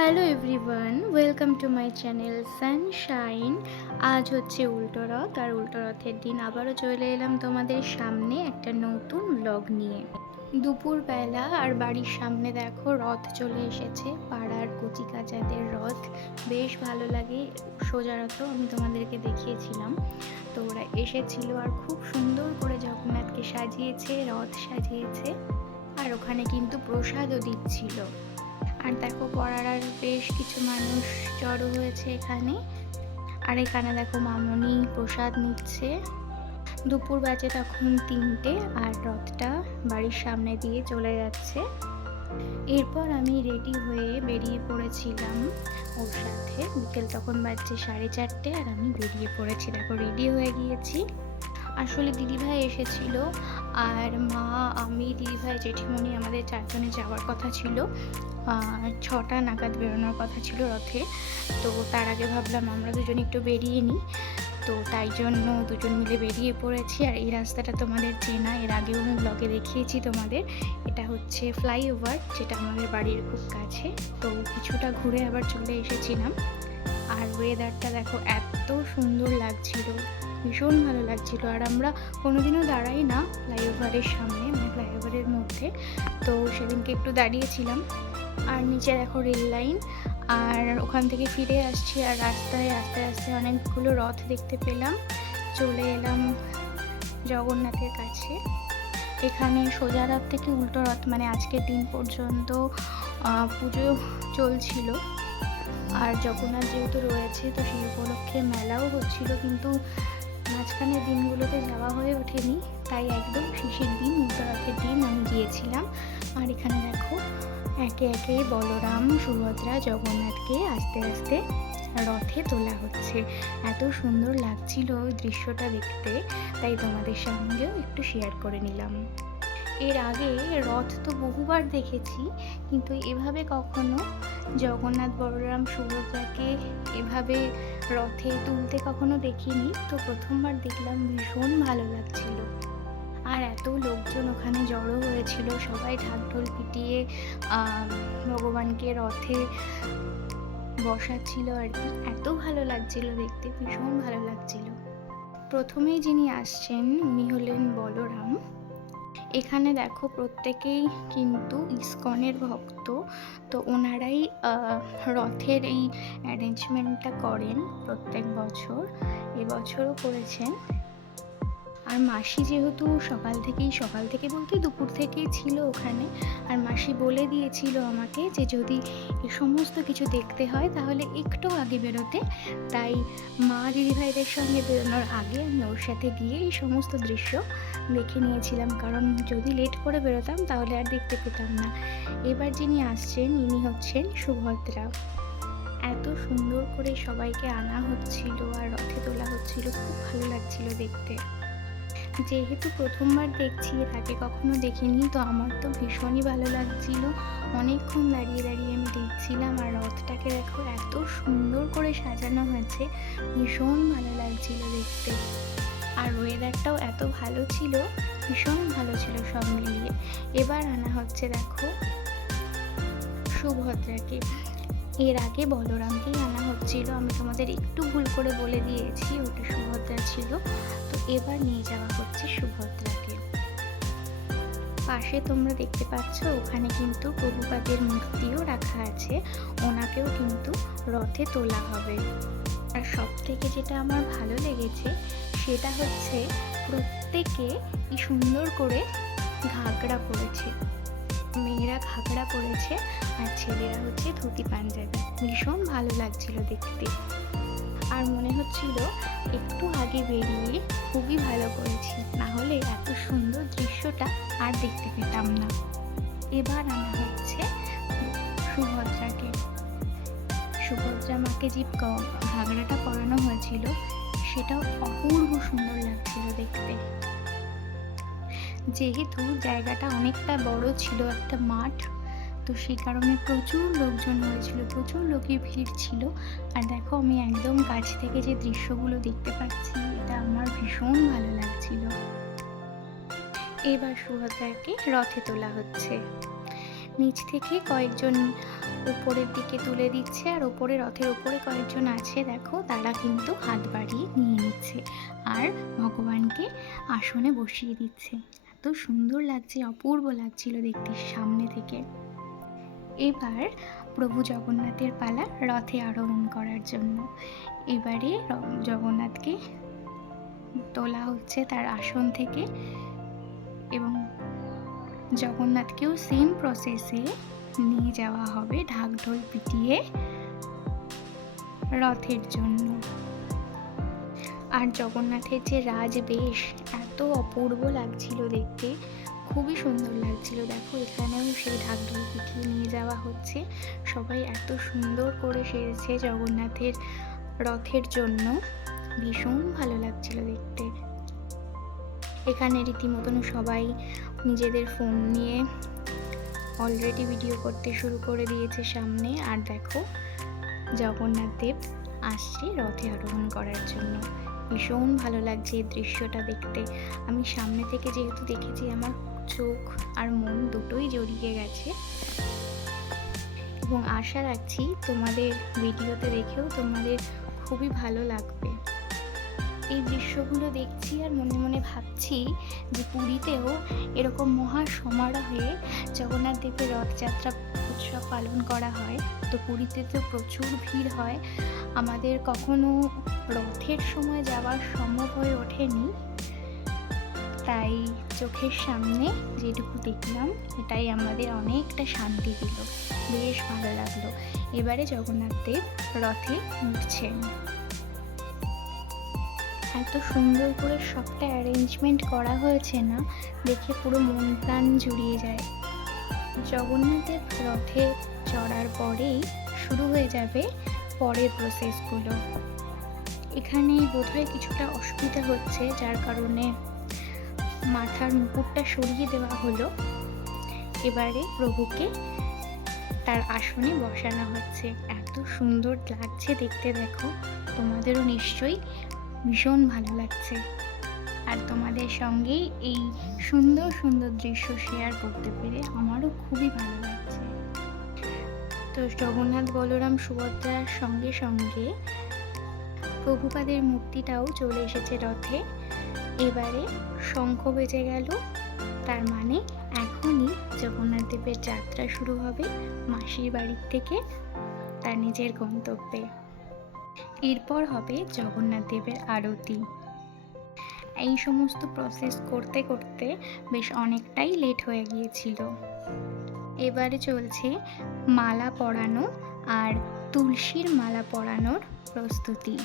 Hello everyone welcome to my channel sunshine আজ হচ্ছে উল্টো রথ, আর উল্টো রথের দিন আবারও চলে এলাম তোমাদের সামনে একটা নতুন ব্লগ নিয়ে। দুপুরবেলা আর বাড়ির সামনে দেখো রথ চলে এসেছে, পাড়ার কচি কাচাদের রথ। বেশ ভালো লাগে, সোজা রথও আমি তোমাদেরকে দেখিয়েছিলাম। তো ওরা এসেছিল আর খুব সুন্দর করে জগন্নাথকে সাজিয়েছে, রথ সাজিয়েছে। আর ওখানে কিন্তু প্রসাদও দিচ্ছিল। আর দেখো পড়ার আর বেশ কিছু মানুষ জড়ো হয়েছে এখানে। আর এখানে দেখো মামনি প্রসাদ নিচ্ছে। দুপুর বাজে তখন তিনটে আর রথটা বাড়ির সামনে দিয়ে চলে যাচ্ছে। এরপর আমি রেডি হয়ে বেরিয়ে পড়েছিলাম ওর সাথে। বিকেল তখন বাজছে সাড়ে চারটে আর আমি বেরিয়ে পড়েছি। দেখো রেডি হয়ে গিয়েছি। আসলে দিদিভাই এসেছিল আর মা, আমি, দিদিভাই, জেঠিমণি আমাদের চারজনে যাওয়ার কথা ছিল। ছটা নাগাদ বেরোনোর কথা ছিল রথে। তো তার আগে ভাবলাম আমরা দুজন একটু বেরিয়ে নিই। তো তাই জন্য দুজন মিলে বেরিয়ে পড়েছি। আর এই রাস্তাটা তোমাদের চেনা। এর আগেও আমি ব্লগে দেখিয়েছি তোমাদের। এটা হচ্ছে ফ্লাইওভার যেটা আমাদের বাড়ির খুব কাছে। তো কিছুটা ঘুরে আবার চলে এসেছিলাম। আর ওয়েদারটা দেখো এত সুন্দর লাগছিল, ভীষণ ভালো লাগছিল। আর আমরা কোনোদিনও দাঁড়াই না ফ্লাইওভারের সামনে মানে ফ্লাইওভারের মধ্যে। তো সেদিনকে একটু দাঁড়িয়েছিলাম। আর নিচে দেখো রেল লাইন। আর ওখান থেকে ফিরে আসছি আর রাস্তায় আস্তে আস্তে অনেকগুলো রথ দেখতে পেলাম। চলে এলাম জগন্নাথের কাছে। এখানে সোজা রথ থেকে উল্টো রথ মানে আজকের দিন পর্যন্ত পুজো চলছিল। আর জগন্নাথ যেহেতু রয়েছে, তো সেই উপলক্ষে মেলাও হচ্ছিল, কিন্তু মাঝখানের দিনগুলোতে যাওয়া হয়ে ওঠেনি। তাই একদম শেষের দিন উল্টো রথের দিন আমি গিয়েছিলাম। আর এখানে দেখো, একে একে বলরাম, সুভদ্রা, জগন্নাথকে আস্তে আস্তে রথে তোলা হচ্ছে। এত সুন্দর লাগছিল ওই দৃশ্যটা দেখতে, তাই তোমাদের সঙ্গেও একটু শেয়ার করে নিলাম। এর আগে রথ তো বহুবার দেখেছি, কিন্তু এভাবে কখনো জগন্নাথ বলরাম সুভদ্রাকে এভাবে রথে তুলতে কখনো দেখিনি, তো প্রথমবার দেখলাম ভীষণ ভালো লাগছিল। আর এত লোকজন ওখানে জড়ো হয়েছিল, সবাই ঢাকঢোল পিটিয়ে ভগবানকে রথে বসাচ্ছিল আর কি। এত ভালো লাগছিল দেখতে, ভীষণ ভালো লাগছিল। প্রথমেই যিনি আসছেন উনি হলেন বলরাম। এখানে দেখো প্রত্যেকেই কিন্তু ইস্কনের ভক্ত। তো ওনারাই রথের এই অ্যারেঞ্জমেন্টটা করেন প্রত্যেক বছর। এবছরও করেছেন। আর মাসি যেহেতু সকাল থেকেই, সকাল থেকে বলতে দুপুর থেকেই ছিল ওখানে, আর মাসি বলে দিয়েছিল আমাকে যে যদি এ সমস্ত কিছু দেখতে হয় তাহলে একটু আগে বেরোতে। তাই মা দিদিভাইদের সঙ্গে বেরোনোর আগে আমি ওর সাথে গিয়ে এই সমস্ত দৃশ্য দেখে নিয়েছিলাম। কারণ যদি লেট করে বেরোতাম তাহলে আর দেখতে পেতাম না। এবার যিনি আসছেন, ইনি হচ্ছেন সুভদ্রা। এত সুন্দর করে সবাইকে আনা হচ্ছিল আর রথে তোলা হচ্ছিল, খুব ভালো লাগছিল দেখতে। যেহেতু প্রথমবার দেখছি, এর আগে কখনো দেখিনি, তো আমার তো ভীষণই ভালো লাগছিল। অনেকক্ষণ দাঁড়িয়ে দাঁড়িয়ে আমি দেখছিলাম, আর রথটাকে দেখো, এত সুন্দর করে সাজানো হয়েছে। ভীষণ ভালো লাগছিল দেখতে। আর ওয়েদারটাও এত ভালো ছিল, ভীষণ ভালো ছিল সব মিলিয়ে। এবার আনা হচ্ছে, দেখো, সুভদ্রাকে। এর আগে বলরামকেই আনা হচ্ছিল। আমি তোমাদের একটু ভুল করে বলে দিয়েছি, ওটা সুভদ্রা ছিল। এবার নিয়ে যাওয়া হচ্ছে সুভদ্রাকে। পাশে তোমরা দেখতে পাচ্ছ, ওখানে কিন্তু প্রভুপাদের মূর্তিও রাখা আছে। ওনাকেও কিন্তু রথে তোলা হবে। আর সব থেকে যেটা আমার ভালো লেগেছে, সেটা হচ্ছে প্রত্যেকে কি সুন্দর করে ঘাগরা পরেছে মেয়েরা ঘাগরা পরেছে আর ছেলেরা হচ্ছে ধুতি পাঞ্জাবি। ভীষণ ভালো লাগছিল দেখতে। আর মনে হচ্ছিল একটু আগে বেরিয়ে খুবই ভালো করেছি। না হলে এত সুন্দর দৃশ্যটা আর দেখতে পেতাম না। এবার আনা হচ্ছে সুভদ্রাকে। সুভদ্রা মাকে যে ঘাগরাটা পরানো হয়েছিল, সেটাও অপূর্ব সুন্দর লাগছিল দেখতে। যেহেতু জায়গাটা অনেকটা বড় ছিল, একটা মাঠ তো সেই কারণে প্রচুর লোকজন হয়েছিল, প্রচুর লোকের ভিড় ছিল। আর দেখো, আমি একদম কাছ থেকে যে দৃশ্যগুলো দেখতে পাচ্ছি, এটা আমার ভীষণ ভালো লাগছিল। এবার সুভদ্রাকে রথে তোলা হচ্ছে। নিচ থেকে কয়েকজন উপরের দিকে তুলে দিচ্ছে, আর ওপরে রথের উপরে কয়েকজন আছে, দেখো, তারা কিন্তু হাত বাড়িয়ে নিয়ে নিচ্ছে, আর ভগবানকে আসনে বসিয়ে দিচ্ছে। এত সুন্দর লাগছে, অপূর্ব লাগছিল দেখতে সামনে থেকে। এবার প্রভু জগন্নাথের পালা রথে আরোহণ করার জন্য। এবারে জগন্নাথকে তোলা হচ্ছে তার আসন থেকে এবং জগন্নাথকেও সেম প্রসেসে নিয়ে যাওয়া হবে ঢাকঢোল পিটিয়ে রথের জন্য। আর জগন্নাথের যে রাজবেশ, এত অপূর্ব লাগছিল দেখতে। খুবই সুন্দর লাগছিল। দেখো, এখানেও সেই ঢাকঢোল পিটিয়ে নিয়ে যাওয়া হচ্ছে। সবাই এত সুন্দর করে সেরেছে জগন্নাথের রথের জন্য। ভীষণ ভালো লাগছিল দেখতে। এখানে রীতিমতন সবাই নিজেদের ফোন নিয়ে অলরেডি ভিডিও করতে শুরু করে দিয়েছে সামনে। আর দেখো, জগন্নাথ দেব আসছে রথে আরোহণ করার জন্য। ভীষণ ভালো লাগছে এই দৃশ্যটা দেখতে। আমি সামনে থেকে যেহেতু দেখেছি, আমার চোখ আর মন দুটোই জড়িয়ে গেছে। এবং আশা রাখছি তোমাদের ভিডিওতে দেখেও তোমাদের খুবই ভালো লাগবে। এই দৃশ্যগুলো দেখছি আর মনে মনে ভাবছি যে পুরীতেও এরকম মহা সমারোহে জগন্নাথ দেবের রথযাত্রা উৎসব পালন করা হয়। তো পুরীতে তো প্রচুর ভিড় হয়। আমাদের কখনো রথের সময় যাওয়ার সম্ভব হয়ে ওঠেনি। তাই চোখের সামনে যেটুকু দেখলাম, এটাই আমাদের অনেকটা শান্তি দিল। বেশ ভালো লাগল। এবারে জগন্নাথ দেব রথে উঠছেন। এত সুন্দর করে সবটা অ্যারেঞ্জমেন্ট করা হয়েছে না, দেখে পুরো মন প্রাণ জুড়িয়ে যায়। জগন্নাথের রথে চড়ার পরেই শুরু হয়ে যাবে পরের প্রসেসগুলো এখানে বোধহয় কিছুটা অসুবিধা হচ্ছে, যার কারণে মাথার মুকুটটা সরিয়ে দেওয়া হলো। এবারে প্রভুকে তার আসনে বসানো হচ্ছে। এত সুন্দর লাগছে দেখতে দেখো। তোমাদেরও নিশ্চয়ই ভীষণ ভালো লাগছে। আর তোমাদের সঙ্গে এই সুন্দর সুন্দর দৃশ্য শেয়ার করতে পেরে আমারও খুবই ভালো লাগছে। তো জগন্নাথ বলরাম সুভদ্রার সঙ্গে সঙ্গে প্রভুপাদের মূর্তিটাও চলে এসেছে রথে। এবারে শঙ্খ বেজে গেল। তার মানে এখনই জগন্নাথ দেবের যাত্রা শুরু হবে মাসির বাড়ির থেকে তার নিজের গন্তব্যে। এরপর হবে জগন্নাথ দেবের আরতি। এই সমস্ত প্রসেস করতে করতে বেশ অনেকটাই লেট হয়ে গিয়েছিল। এবারে চলছে মালা পরানো আর তুলসীর মালা পরানোর প্রস্তুতি।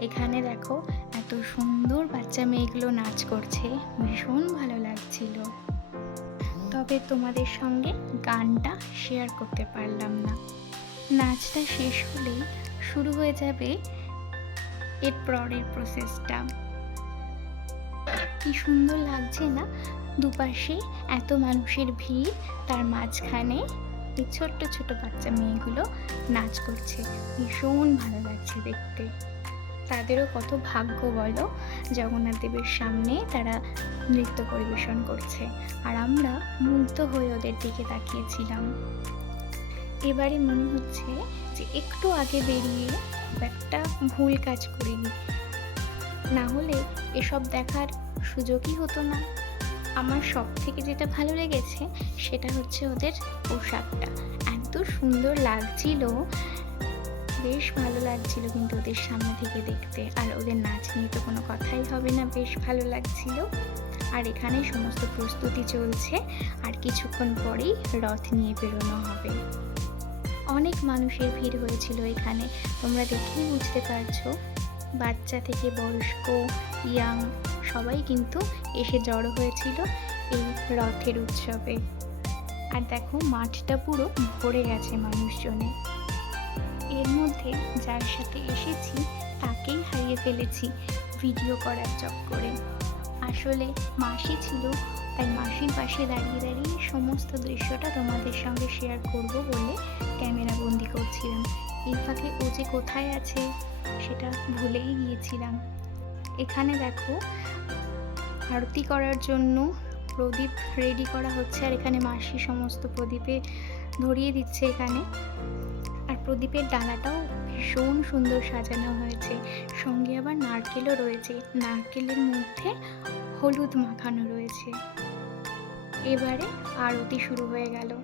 এখানে দেখো এত সুন্দর বাচ্চা মেয়েগুলো নাচ করছে, ভীষণ ভালো লাগছিল। তবে তোমাদের সঙ্গে গানটা শেয়ার করতে পারলাম না। নাচটা শেষ হলেই শুরু হয়ে যাবে এর পরের প্রসেসটা কি সুন্দর লাগছে না? দুপাশে এত মানুষের ভিড়, তার মাঝখানে ছোট্ট ছোট বাচ্চা মেয়েগুলো নাচ করছে। ভীষণ ভালো লাগছে দেখতে। তাদেরও কত ভাগ্য বলো? জগন্নাথ দেবের সামনে তারা নৃত্য পরিবেশন করছে। আর আমরা মুগ্ধ হয়ে ওদের দিকে তাকিয়েছিলাম। এবারে মনে হচ্ছে যে একটু আগে বেরিয়ে একটা ভুল কাজ করিনি। না হলে এসব দেখার সুযোগই হতো না। আমার সব থেকে যেটা ভালো লেগেছে সেটা হচ্ছে ওদের পোশাকটা। এত সুন্দর লাগছিল বেশ ভালো লাগছিল কিন্তু ওদের সামনে থেকে দেখতে। আর ওদের নাচ নিয়ে তো কোনো কথাই হবে না, বেশ ভালো লাগছিল। আর এখানে সমস্ত প্রস্তুতি চলছে, আর কিছুক্ষণ পরেই রথ নিয়ে বেরোনো হবে। অনেক মানুষের ভিড় হয়েছিল এখানে, তোমরা দেখেই বুঝতে পারছ। বাচ্চা থেকে বয়স্ক, ইয়াং, সবাই কিন্তু এসে জড়ো হয়েছিল এই রথের উৎসবে। আর দেখো, মাঠটা পুরো ভরে গেছে মানুষজনে। এর মধ্যে যার সাথে এসেছি তাকেই হারিয়ে ফেলেছি ভিডিও করার চক্করে। আসলে মাসি ছিল, তাই মাসির পাশে দাঁড়িয়ে দাঁড়িয়ে সমস্ত দৃশ্যটা তোমাদের সঙ্গে শেয়ার করব বলে ক্যামেরা বন্দি করছিলাম। এই ফাঁকে ও যে কোথায় আছে, সেটা ভুলেই গিয়েছিলাম। এখানে দেখো, আরতি করার জন্য প্রদীপ রেডি করা হচ্ছে, আর এখানে মাসি সমস্ত প্রদীপে ধরিয়ে দিচ্ছে এখানে। প্রদীপের ডালাটাও ভীষণ সুন্দর সাজানো হয়েছে। সঙ্গে আবার নারকেলও রয়েছে। নারকেলের মধ্যে হলুদ মাখানো রয়েছে। এবারে আরতি শুরু হয়ে গেল।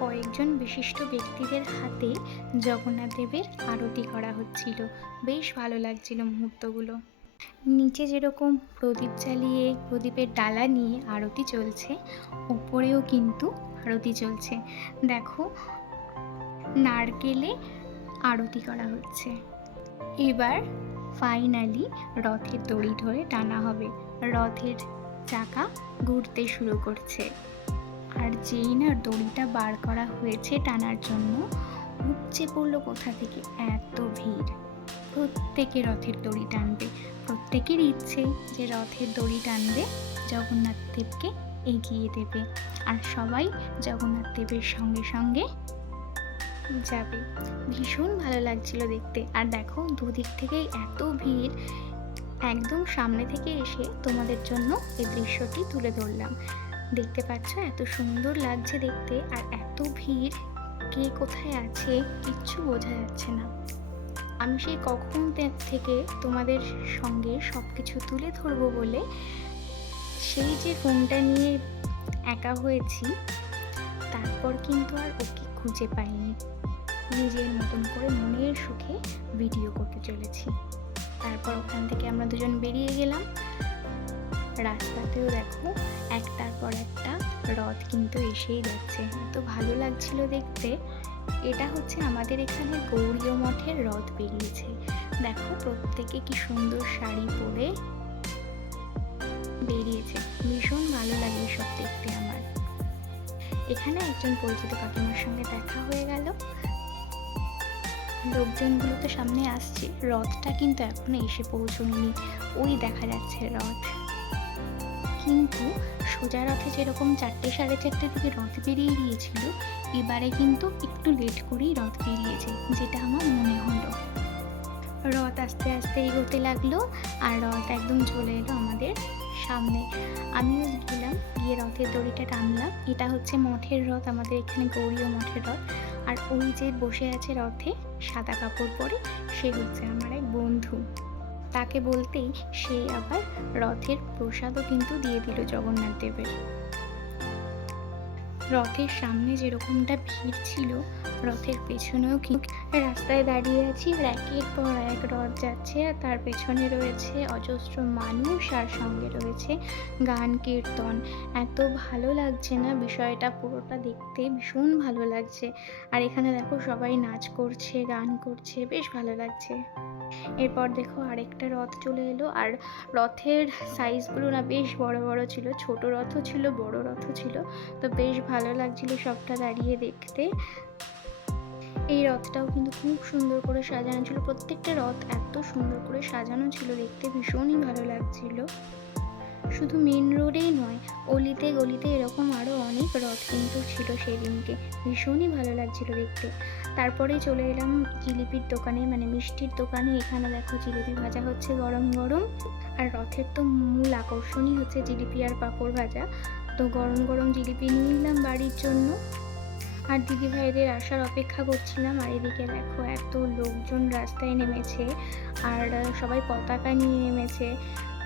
কয়েকজন বিশিষ্ট ব্যক্তিদের হাতে জগন্নাথ দেবের আরতি করা হচ্ছিল। বেশ ভালো লাগছিল মুহূর্তগুলো। নিচে যেরকম প্রদীপ জ্বালিয়ে, প্রদীপের ডালা নিয়ে আরতি চলছে ওপরেও কিন্তু আরতি চলছে। দেখো নারকেলে আরতি করা হচ্ছে। এবার ফাইনালি রথের দড়ি ধরে টানা হবে। রথের চাকা ঘুরতে শুরু করছে। আর যেই না দড়িটা বার করা হয়েছে টানার জন্য, উপচে পড়ল কোথা থেকে? এত ভিড়। প্রত্যেকে রথের দড়ি টানবে। প্রত্যেকের ইচ্ছে যে রথের দড়ি টানবে জগন্নাথ দেবকে এগিয়ে দেবে। আর সবাই জগন্নাথ দেবের সঙ্গে সঙ্গে যাবে। ভীষণ ভালো লাগছিল দেখতে। আর দেখো, দুদিক থেকেই এত ভিড়। একদম সামনে থেকে এসে তোমাদের জন্য এই দৃশ্যটি তুলে ধরলাম। দেখতে পাচ্ছ, এত সুন্দর লাগছে দেখতে। আর এত ভিড়, কে কোথায় আছে কিচ্ছু বোঝা যাচ্ছে না। আমি সেই কখন থেকে তোমাদের সঙ্গে সব কিছু তুলে ধরবো বলে সেই যে ফোনটা নিয়ে একা হয়েছি, তারপর কিন্তু আর ওকে খুঁজে পাইনি। নিজের মতন করে মনের সুখে ভিডিও করতে চলেছি। তারপর ওখান থেকে আমরা দুজন বেরিয়ে গেলাম। রাস্তাতেও দেখো, একটার পর একটা রথ কিন্তু এসেই যাচ্ছে। এত ভালো লাগছিল দেখতে। এটা হচ্ছে আমাদের এখানে গৌরীয় মঠের রথ বেরিয়েছে। দেখো প্রত্যেকে কি সুন্দর শাড়ি পরে বেরিয়েছে। ভীষণ ভালো লাগে সব দেখতে আমার। এখানে একজন পরিচিত কাকিমার সঙ্গে দেখা হয়ে গেল। লোকজনগুলো তো সামনে আসছে। রথটা কিন্তু এখনও এসে পৌঁছয়নি। ওই দেখা যাচ্ছে রথ। কিন্তু সোজা রথে যেরকম চারটে সাড়ে চারটে থেকে রথ বেরিয়ে গিয়েছিল, এবারে কিন্তু একটু লেট করেই রথ বেরিয়েছে, যেটা আমার মনে হলো। রথ আস্তে আস্তে এগোতে লাগল আর রথ একদম চলে এলো আমাদের সামনে। আমিও গেলাম, গিয়ে রথের দড়িটা টানলাম। এটা হচ্ছে মঠের রথ, আমাদের এখানে গৌরীয় মঠের রথ। আর ওই যে বসে আছে রথে, সাদা কাপড় পরে, সে হচ্ছে আমার এক বন্ধু। তাকে বলতেই সে আবার রথের প্রসাদও কিন্তু দিয়ে দিল জগন্নাথ দেবের। রথের সামনে যেরকমটা ভিড় ছিল, রথের পেছনেও কিন্তু রাস্তায় দাঁড়িয়ে আছি আর একের পর এক রথ যাচ্ছে, আর তার পেছনে রয়েছে অজস্র মানুষ, আর সঙ্গে রয়েছে গান, কীর্তন। এত ভালো লাগছে না, বিষয়টা পুরোটা দেখতে ভীষণ ভালো লাগছে। আর এখানে দেখো সবাই নাচ করছে, গান করছে, বেশ ভালো লাগছে। এরপর দেখো আরেকটা রথ চলে এলো, আর রথের সাইজগুলো না বেশ বড় বড় ছিল, ছোট রথও ছিল, বড় রথও ছিল, তো বেশ ভালো লাগছিল সবটা দাঁড়িয়ে দেখতে। এই রথটাও কিন্তু খুব সুন্দর করে সাজানো ছিল। প্রত্যেকটা রথ এত সুন্দর করে সাজানো ছিল, দেখতে ভীষণই ভালো লাগছিল। শুধু মেন রোডেই নয়, অলিতে গলিতে এরকম আরও অনেক রথ কিন্তু ছিল সেদিনকে। ভীষণই ভালো লাগছিল দেখতে। তারপরে চলে এলাম জিলিপির দোকানে মানে মিষ্টির দোকানে। এখানে দেখো জিলিপি ভাজা হচ্ছে গরম গরম। আর রথের তো মূল আকর্ষণই হচ্ছে জিলিপি আর পাঁপড় ভাজা। তো গরম গরম জিলিপি নিয়ে নিলাম বাড়ির জন্য। আর দিদি ভাইদের আসার অপেক্ষা করছিলাম, আর এদিকে দেখো এত লোকজন রাস্তায় নেমেছে, আর সবাই পতাকা নিয়ে নেমেছে।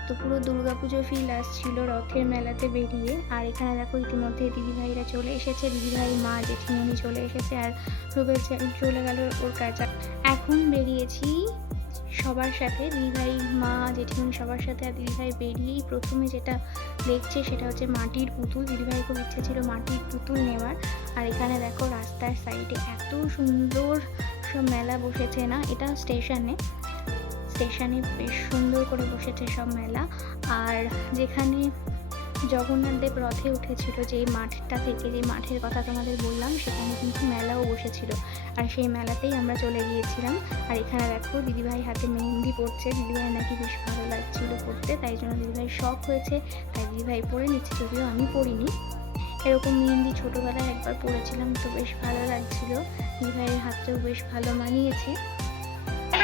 তো পুরো দুর্গাপুজো ফিল আসছিল রথের মেলাতে বেরিয়ে। আর এখানে দেখো ইতিমধ্যে দিদিভাইরা চলে এসেছে দিদিভাই মা, জেঠিমণি চলে এসেছে, আর রুবেল চলে গেল ওর কাছে এখন বেরিয়েছি সবার সাথে দিদিভাই মা জেঠিমণি সবার সাথে আর দিদিভাই বেরিয়েই প্রথমে যেটা দেখছে সেটা হচ্ছে মাটির পুতুল। দিদিভাই খুব ইচ্ছে ছিল মাটির পুতুল নেওয়ার। আর এখানে দেখো রাস্তার সাইডে এত সুন্দর সব মেলা বসেছে না? এটা স্টেশনে। স্টেশনে বেশ সুন্দর করে বসেছে সব মেলা। আর যেখানে জগন্নাথ দেব রথে উঠেছিল, যেই মাঠটা থেকে যে মাঠের কথা তোমাদের বললাম, সেখানে কিন্তু মেলাও বসেছিল। আর সেই মেলাতেই আমরা চলে গিয়েছিলাম। আর এখানে দেখো, দিদিভাই হাতে মেহেন্দি পড়ছে দিদিভাই নাকি বেশ ভালো লাগছিল পড়তে তাই জন্য দিদিভাই শখ হয়েছে। তাই দিদিভাই পড়ে নিচ্ছে, যদিও আমি পড়িনি এরকম মেহেন্দি ছোটোবেলায় একবার পড়েছিলাম তো বেশ ভালো লাগছিল। দিদিভাইয়ের হাতেও বেশ ভালো মানিয়েছে।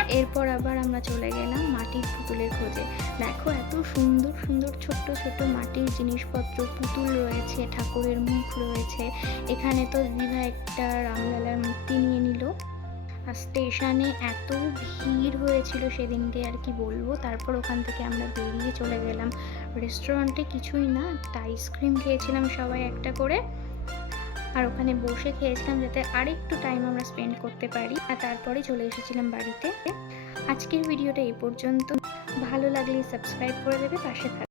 এরপর আবার আমরা চলে গেলাম মাটির পুতুলের খোঁজে। দেখো এত সুন্দর সুন্দর, ছোট্ট ছোট্ট মাটির জিনিসপত্র, পুতুল রয়েছে, ঠাকুরের মুখ রয়েছে। এখানে তো দিদিভা একটা রামলালার মূর্তি নিয়ে নিল। আর স্টেশনে এত ভিড় হয়েছিল সেদিনকে আর কি বলব। তারপর ওখান থেকে আমরা বেরিয়ে চলে গেলাম। রেস্টুরেন্টে কিছুই না, একটা আইসক্রিম খেয়েছিলাম সবাই একটা করে। আর ওখানে বসে খেয়েছিলাম যাতে আরেকটু টাইম আমরা স্পেন্ড করতে পারি। আর তারপরে চলে এসেছিলাম বাড়িতে। আজকের ভিডিওটা এই পর্যন্ত। ভালো লাগলে সাবস্ক্রাইব করে দেবে, পাশে থাকবে